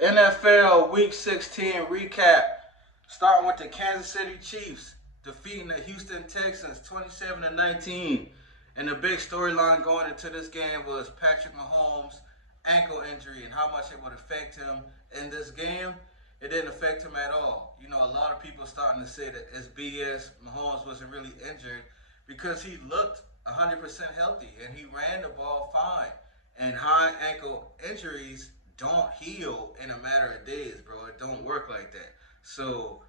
NFL Week 16 recap, starting with the Kansas City Chiefs defeating the Houston Texans 27-19. And the big storyline going into this game was Patrick Mahomes' ankle injury and how much it would affect him in this game. It didn't affect him at all. You know, a lot of people starting to say that it's BS. Mahomes wasn't really injured because he looked 100% healthy and he ran the ball fine. And high ankle injuries don't heal in a matter of days, bro. It don't work like that. So,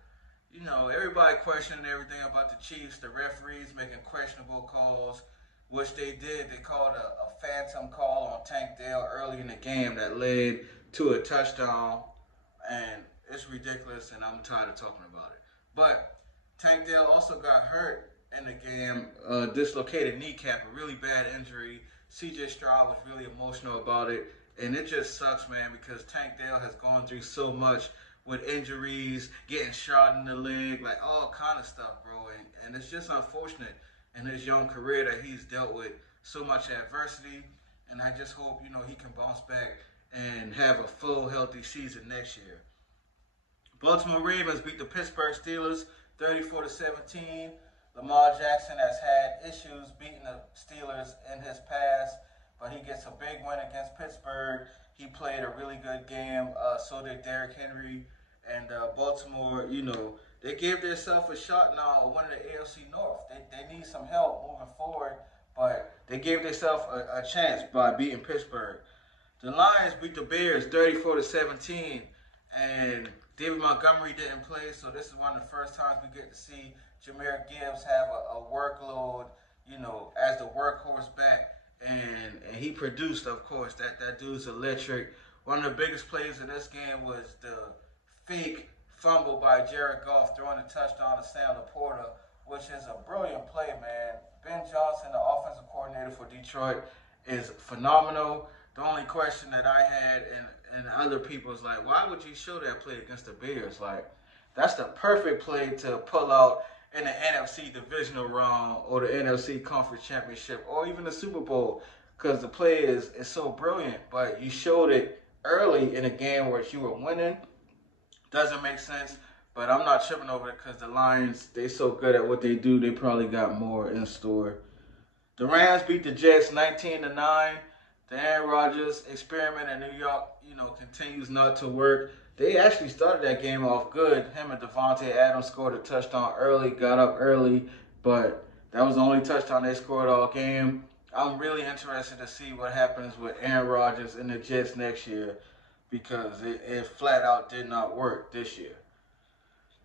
you know, everybody questioning everything about the Chiefs, the referees making questionable calls, which they did. They called a phantom call on Tank Dell early in the game that led to a touchdown. And it's ridiculous, and I'm tired of talking about it. But Tank Dell also got hurt in the game, dislocated kneecap, a really bad injury. CJ Stroud was really emotional about it. And it just sucks, man, because Tank Dell has gone through so much with injuries, getting shot in the leg, like all kind of stuff, bro. And it's just unfortunate in his young career that he's dealt with so much adversity. And I just hope, you know, he can bounce back and have a full, healthy season next year. Baltimore Ravens beat the Pittsburgh Steelers 34-17. Lamar Jackson has had issues beating the Steelers in his past, but he gets a big win against Pittsburgh. He played a really good game. So did Derrick Henry. And Baltimore, you know, they gave themselves a shot now of winning the AFC North. They need some help moving forward, but they gave themselves a chance by beating Pittsburgh. The Lions beat the Bears 34-17, and David Montgomery didn't play, so this is one of the first times we get to see Jahmyr Gibbs have a workload, you know, as the workhorse back. And he produced, of course. That dude's electric. One of the biggest plays in this game was the fake fumble by Jared Goff throwing a touchdown to Sam Laporta, which is a brilliant play, man. Ben Johnson, the offensive coordinator for Detroit, is phenomenal. The only question that I had and other people is like, why would you show that play against the Bears? Like, that's the perfect play to pull out in the NFC divisional round or the NFC conference championship or even the Super Bowl, because the play is so brilliant. But you showed it early in a game where you were winning. Doesn't make sense, but I'm not tripping over it because the Lions, they so good at what they do, they probably got more in store. The Rams beat the Jets 19-9. The Aaron Rodgers experiment in New York, you know, continues not to work. They actually started that game off good. Him and Devontae Adams scored a touchdown early, got up early, but that was the only touchdown they scored all game. I'm really interested to see what happens with Aaron Rodgers and the Jets next year because it flat out did not work this year.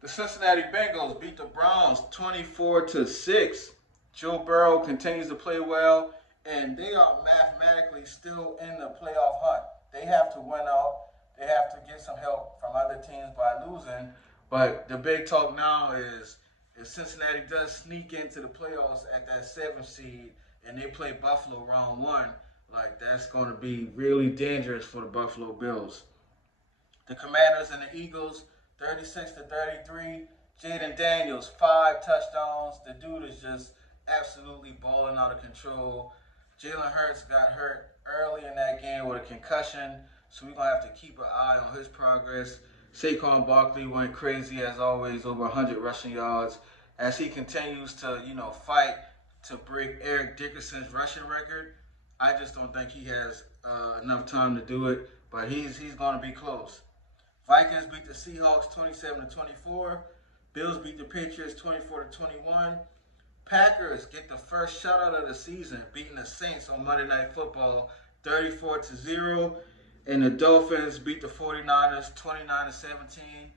The Cincinnati Bengals beat the Browns 24-6. Joe Burrow continues to play well, and they are mathematically still in the playoff hunt. They have to win out. They have to get some help from other teams by losing. But the big talk now is if Cincinnati does sneak into the playoffs at that 7th seed and they play Buffalo round 1, like that's going to be really dangerous for the Buffalo Bills. The Commanders and the Eagles, 36-33. Jaden Daniels, 5 touchdowns. The dude is just absolutely balling out of control. Jalen Hurts got hurt early in that game with a concussion, so we're going to have to keep an eye on his progress. Saquon Barkley went crazy as always, over 100 rushing yards, as he continues to, you know, fight to break Eric Dickerson's rushing record. I just don't think he has enough time to do it, but he's going to be close. Vikings beat the Seahawks 27-24. Bills beat the Patriots 24-21. Packers get the first shutout of the season, beating the Saints on Monday Night Football 34-0. And the Dolphins beat the 49ers 29-17.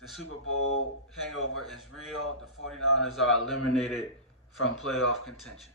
The Super Bowl hangover is real. The 49ers are eliminated from playoff contention.